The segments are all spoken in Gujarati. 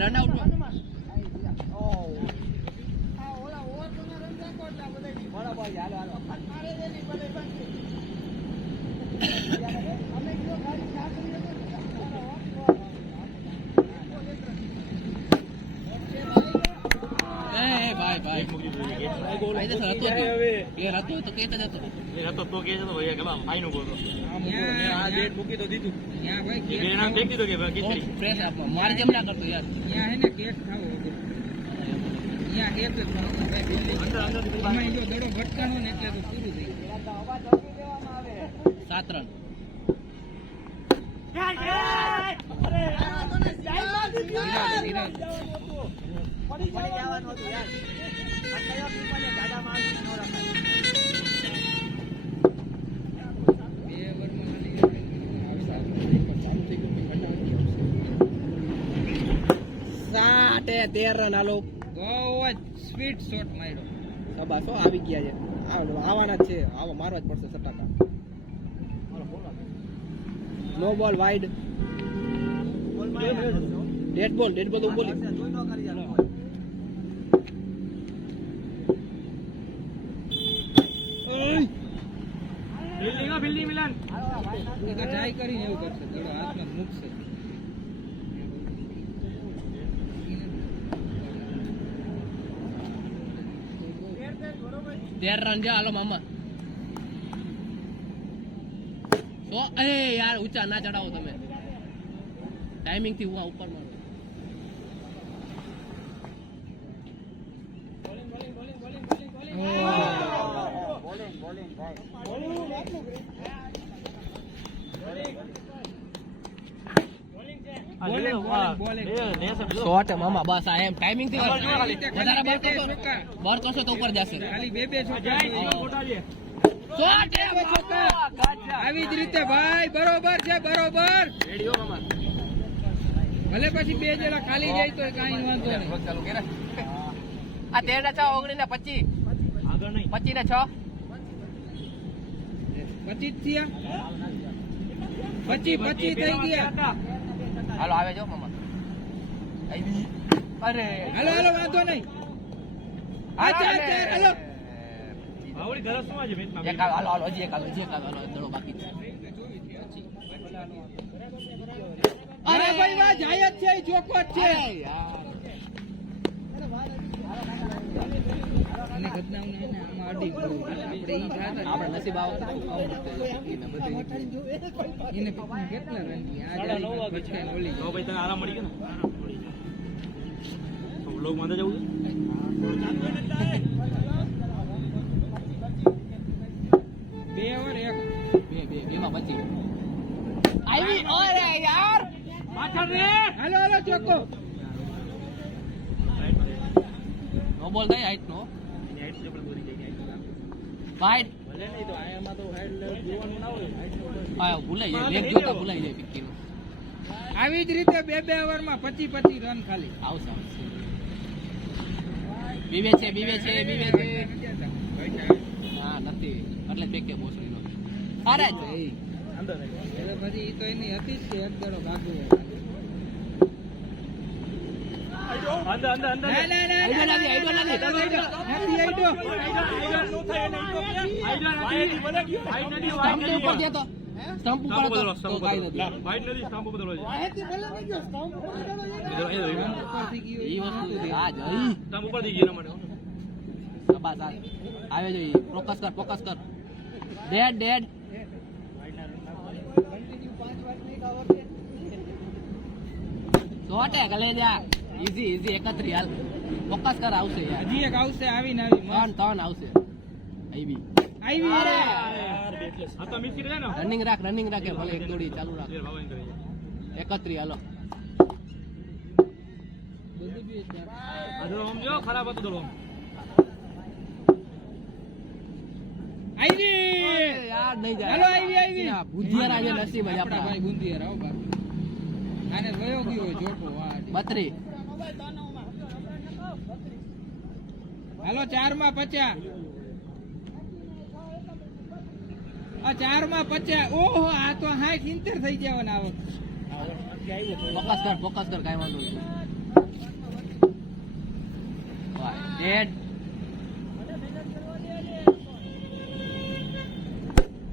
રન આઉટ મારે જેમ ના કરતો યાર દડો ભટકાનો ને એટલે તો પૂરું થઈ ગયું 7 રન સાટે 13 રન હાલો બહુ જ સ્વીટ શોટ માર્યો સબાસો આવી ગયા છે આવવાના જ છે આવો મારવા જ પડશે સટાકા નો બોલ વાઇડ ડેડ બોલ તો બોલી ફિલ્ડિંગ મિલાન ટ્રાય કરીને એવું કરશે દડો હાથમાં મૂકશે 13 રન હાલો મામા તો એ યાર ઊંચા ના ચડાવો તમે ટાઈમિંગ થી હું ઉપર મારો શોટ મામા બસ આ એમ ટાઈમિંગ થી બાર કરશો તો ઉપર જશે ખાલી બે શોટ આવી જ રીતે ભાઈ બરોબર છે બરોબર ભલે પછી બે જેલા ખાલી જાય તો કાઈ વાંધો નહીં આ 13 ના 6 19 ના 25 આગળ નહીં 25 ના 6 25 થયા 25 થઈ ગયા હાલો આવે જો મામા અરે હાલો વાંધો નહીં હાલો આવડી ગરસ શું છે મેચમાં એક હાલો હજી એક હાલો દડો બાકી છે અરે ભાઈ વાહ જાય જ છે ચોકોટ છે યાર અને ઘટનાઓને આમાં અડી આપણે ઈ જાતા આપણે નસીબ આવતો એને બધે એને કેટલા રન આ 9 વાગે ઓલી તો ભાઈ તને આરામ મળી ગયો ને આરામ મળી ગયો તો લોગ માંદા જવું બે ઓવર એક બે માં બચી આવી ઓરે યાર પાછળ રે હાલો ચોકો નો બોલ ગઈ હાઈટ નો હાઈટ ડબલ બોલી ગઈ હાઈટ ભલે નહીં તો આયામાં તો હાઈટ જોવાનું ના હોય આ ભૂલાઈ જાય લેગ જોતા ભૂલાઈ જાય પિક્કી આવી જ રીતે બે ઓવરમાં 25 રન ખાલી આવશે બીવે છે હા નથી એટલે પેકે બોસરી નો અરે અંદર એટલે પછી ઈ તો એની હતી જ એક દડો ભાગો આવે જો ફોકસ કર ડેડ શોટ ગલે જા ઈઝી 31 હાલ ફોકસ કર આવશે યાર હજી એક આવશે આવી ત્રણ આવશે આવી અરે યાર બેટલેસ આ તો મિસ કરી દે ને રનિંગ રાખ ભલે એક દોડી ચાલુ રાખ 31 હાલો બધું સમજો ખરાબ હતો દોડો આવી યાર નહીં જાય હાલો આવી ભુજિયારા જે નસીબ જ આપણા ભાઈ ગુંદિયારા હો બા આને ગયો ગયો જોકો વાડી 32 હાલો 4 માં 50. આ 4 માં 50. ઓહો આ તો 60 70 થઈ જવાના આવક. ફોકસ કર કાઈ વાંધો નહીં. ડેડ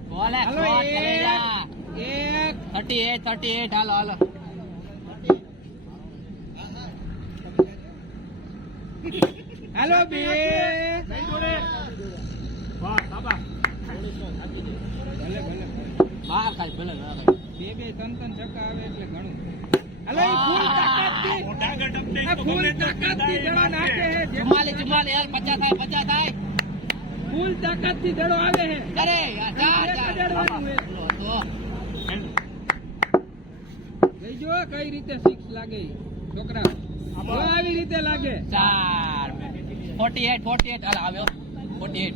બોલે હાલો શોટ ચલે જા. 1 38 હાલો હાલો 2 બહાર કાઈ ભલે ના કાઈ. 2 3 છક્કા આવે એટલે ઘણું. હાલો ઈ ફૂલ તાકાતથી આ ફૂલ તાકાતથી દડો નાખે છે. 44 યાર 50 થાય ફૂલ તાકાતથી દડો આવે છે. અરે યાર જા દડવાનું છે. તો લઈ જો કઈ રીતે 6 લાગે ઈ છોકરા. જો આવી રીતે લાગે. 48 હાલ આવ્યો 48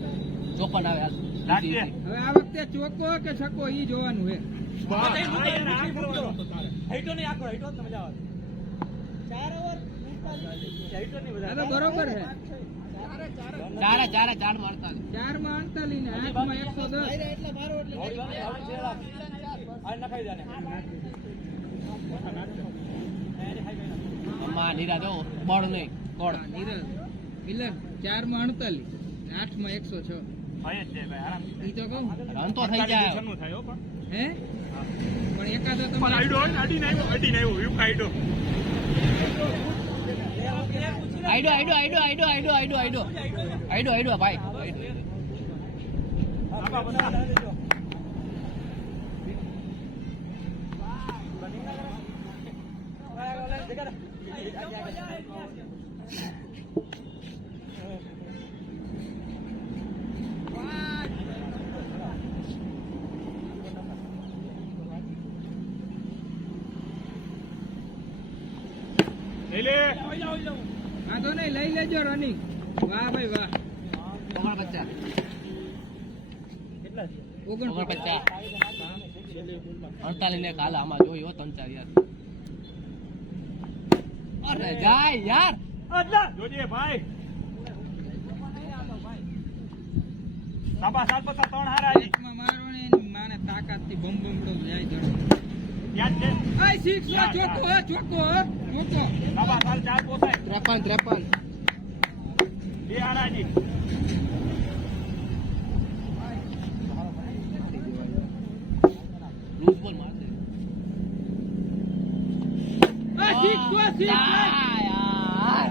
54 આવે હાલ. હવે આ વખતે ચોકો કે છક્કો ઈ જોવાનું છે. આ તો બરોબર છે. 4 મારતા 4 માં 48 ને 8 માં 110. અમા નીરા જો બળ નહીં કોડ નીરજ મિલન 4 માં 48 8 માં 106. ઈ તો કહું રન તો થઈ જાય હે પણ એકાદો તમે આઈડો ભાઈ વાંધો નહીં લઈ લેજો રનિંગ. વાહ ભાઈ વાહ. 49 48 ને કાલે આમાં જોયો 3-4 યાર. અરે જાય યાર જોજે ભાઈ સાબા 7 પતા 3 હારા આવી માં મારો ને એની માને તાકાતથી બમ બમડો જાય જડો. યાદ છે આય 6 માં ચોકો સાબા 4 પોસાય 53 બે હારાજી લૂઝ બોલ મારશે. આ 6 યાર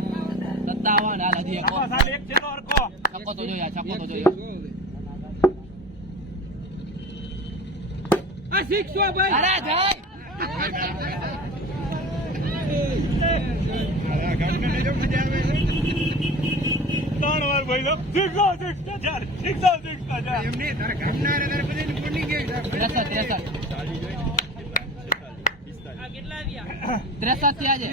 57 હાલ હજી એક સાબા 1 છે તો અરકો છક્કો તો જોયા છક્કો તો જોયા. આ 6 ભાઈ. અરે જાય ત્રણ વાર ભાઈ લો 6 એમને તારા ગામના રે તારે બધાની બોલિંગ કે 63 થી આજે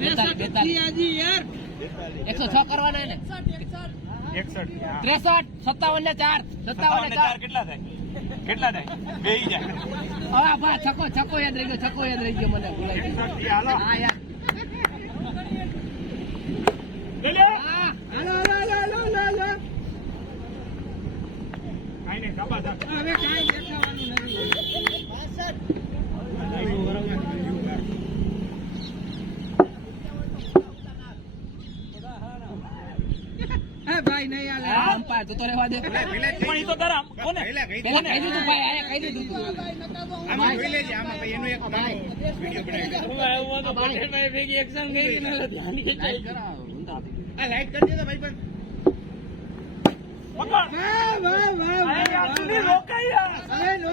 63 થી આજી યાર 106 કરવાના ને 61 63 57 ને 4 57 ને 4 કેટલા થાય બેહી જાય હવે બા છક્કો યાદ રહી ગયો મને ભૂલાઈ ગયું. 61 થી હાલો હા યાર લે લે હા હાલો કાઈ નહીં સાબા સર હવે કાઈ દેખાવાનું નથી. હા ભાઈ નહીં હાલે. અમ્પાયર તો રહેવા દે. પણ ઈ તો દરામ કોને પેલા કહી દીધું ભાઈ આયા કહી દીધું તું. આમાં જોઈ લેજે આમાં ભાઈ એનો એક ભાઈ વિડિયો બનાવી દે લાઈટ કરાવો. આ લાઈટ કરી દેજો ભાઈ પણ પકડ વાહ અરે યાર સુની રોકાઈ યાર હવે નો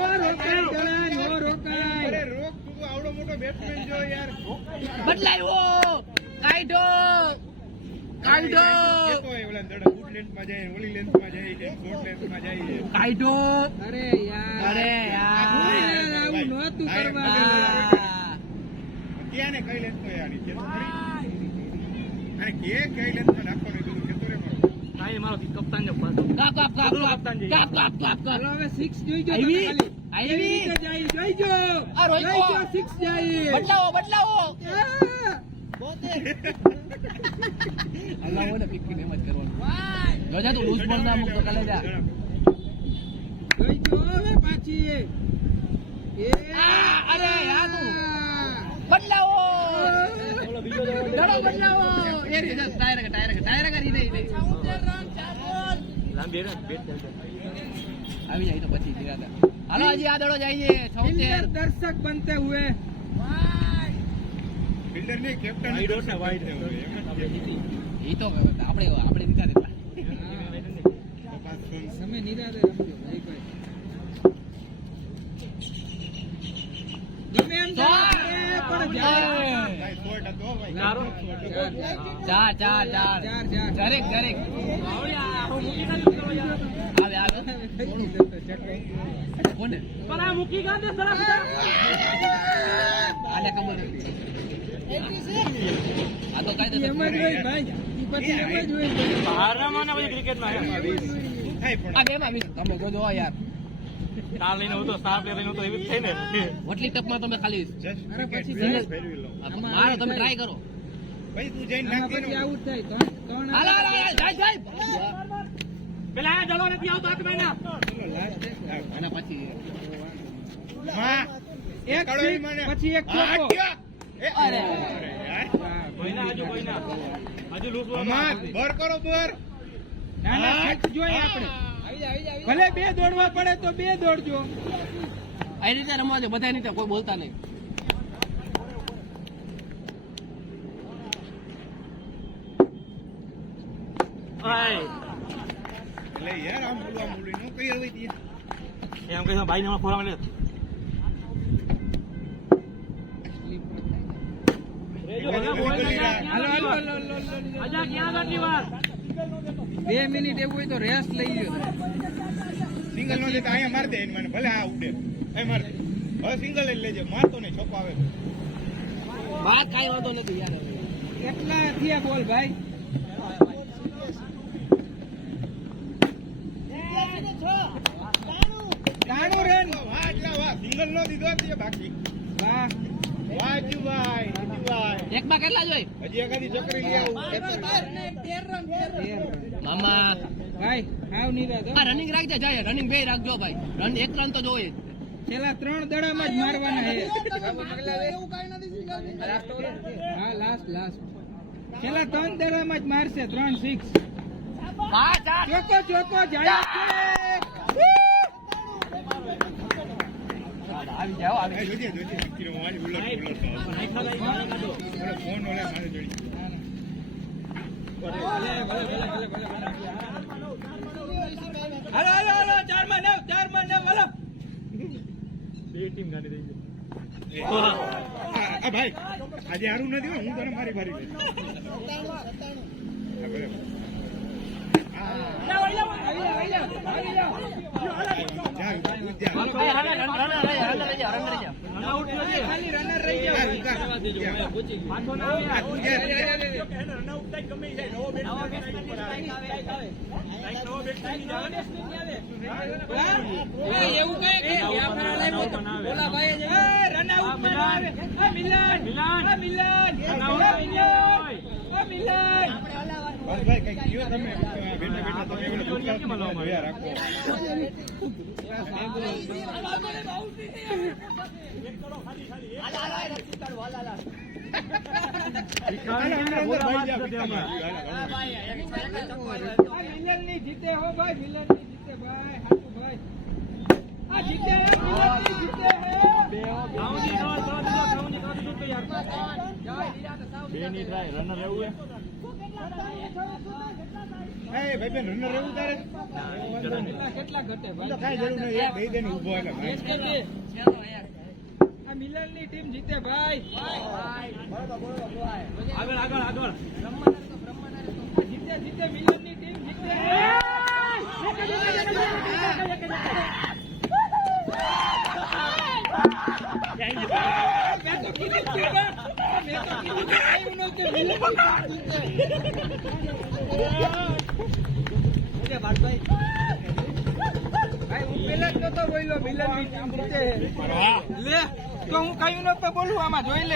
રોકાય. અરે રોક તું આવડો મોટો બેટ્સમેન જો યાર બદલાયો કાઢો કેતો હોય ઓલા દડા ગુડ લેન્થમાં જાય ઓલી લેન્થમાં જાય છે શોર્ટ લેન્થમાં જાય છે કાઢો અરે યાર આવું નહોતું આ કરવાનું. ક્યાં ને કઈ લેન્થમાં યાર કે અને કઈ લેન્થમાં નાખવાનું એ બધું કેતો રે મારો કાઈ મારો કપ્તાન જો પાસ કાપ હાલો હવે 6 જોઈજો તમે આવી. ખાલી. આવી. એવી રીતે જાય જોઈજો. આ રોઈકો. જોઈજો 6 જાય. બદલાવો આ. હલાવો ને પીકી એમ જ કરવાનું જોજા તું લૂઝ બોલ ના મૂકતો કાલે જા ગઈ તો હવે પાછી એ અરે યાર તું બદલાવો બદલાવો એ રે ટાયર કરી દે લાંબી રે બેટ ચાલતો આવી જાય તો પછી નિરાતે હાલો હજી આ દડો જઈએ 76 दर्शक बनते हुए બિલ્ડર ને કેપ્ટન વાઈડ હોત ને વાઈડ એ તો આપણે દીધા દેતા તમે નિરાતે રમજો ભાઈ કોઈ ગમે એમ પણ જાય શોર્ટ હતો ભાઈ ચારો? ચાર ચાર. દરેક આવે કોને પણ આ મૂકી ગા દે સરા આને ખબર નથી આ તો કાઈ એમ જ હોય ભાઈ ઈ પછી એમ જ હોય બહાર ના માને પછી ક્રિકેટ માં શું થાય પણ આ બેમાં મિસ તમે જોજો યાર સ્ટાર લઈને હતો સ્ટાર પ્લેયર લઈને હતો એવી જ થઈ ને વટલી ટપમાં તમે ખાલી જસ્ટ અરે ક્રિકેટ પછી ફેરવી single. લો મારો તમે ટ્રાય કરો ભાઈ તું જઈને આમાં નાખી પછી દે આઉટ થાય ત્રણ હાલો જાય પેલા આ જલો નથી આવતો હાથ મહિના ચલો લાસ્ટ આના પછી હા એક કડોઈ six, મને પછી એક હા, ચોકો. થયો. એ અરે. યાર મહિના હજુ લૂઝ અમાર બર કરો બર ના ના હા. ફિટ જોઈએ આપણે ભલે બે દોડવા પડે તો બે દોડજો આ રીતે રમવા દે બધા રીતે કોઈ બોલતા નહીં એટલે યાર આમ બોલવા બોલી નો કઈ હવે તી એમ કહે ભાઈ ને ખોલા મળે હાલો આજા ક્યાં આટલી વાર 2 મિનિટ એવું હોય તો રેસ્ટ લઈ લ્યો સિંગલ નો દેતા અહીંયા માર દે એને મને ભલે આ ઉડે એ માર દે હવે સિંગલ જ લેજે મારતો નહીં છોકો આવે વાત કાઈ વાંધો નથી યાર કેટલા થયા બોલ ભાઈ તાણું રન વાહ એટલા વાહ સિંગલ નો દીધો તે બાકી વાહ વાહ જીભાઈ જીભાઈ એકમાં કેટલા જોઈ હજી એકાદી ચકરી લઈ આવું 13 રન. મામા ભાઈ હાવ નિરાશ હો. આ રનિંગ રાખજે જાય રનિંગ બે રાખજો ભાઈ રન એક રન તો જોઈએ છેલ્લા 3 દડામાં જ મારવાના છે હા લાસ્ટ છેલ્લા 3 દડામાં જ મારશે 3 6 ચોકો જાય છે આવી જાઓ આવી એ જોજે જોજે કિલો વાળી ઉલટ તો ઓલો ફોન ઓલે મારે જોડી હાલો 4 માં 9 હાલો બે ટીમ ગાડી દઈ આ ભાઈ આજે હારું નથી હો, હું તને મારી લઈશ હા, બરાબર. જા, તું જા. ખાલી રનર રહી હા, જાવ ઉતાર. જા. હા, તું જા, તું જા. એવું કઈ ઓલા ભાઈ રન આઉટ માં આવે મિલાન બસ ભાઈ, કંઈક કયો તમે બેઠા તમે પેલો ભૂતકાળ જોયા રાખો. હાલો, અંદર ભાઈ જા, ભૂતકાળમાં. મિલન ની જીતે હો ભાઈ મિલન ની જીતે ભાઈ હાચું ભાઈ આ જીતે હે મિલન ની જીતે હે એ ભાઈ બેન રનર રહેવું તારે કેટલા ઘટે તો ભાઈ કાંઈ જરૂર નહીં, એક દઈ દે ને ઊભો એટલે ભાઈ. આ મિલન ની ટીમ જીતે ભાઈ આગળ જીતે મિલન ની ટીમ જીતે મેં તો કીધું તું કે આવ્યું ન કે મિલન ની ટીમ જીતે ભાઈ હું પેલા જ નતો બોલ્યો મિલન ની ટીમ જીતે લે તો હું કયું નતો બોલું આમાં જોઈ લે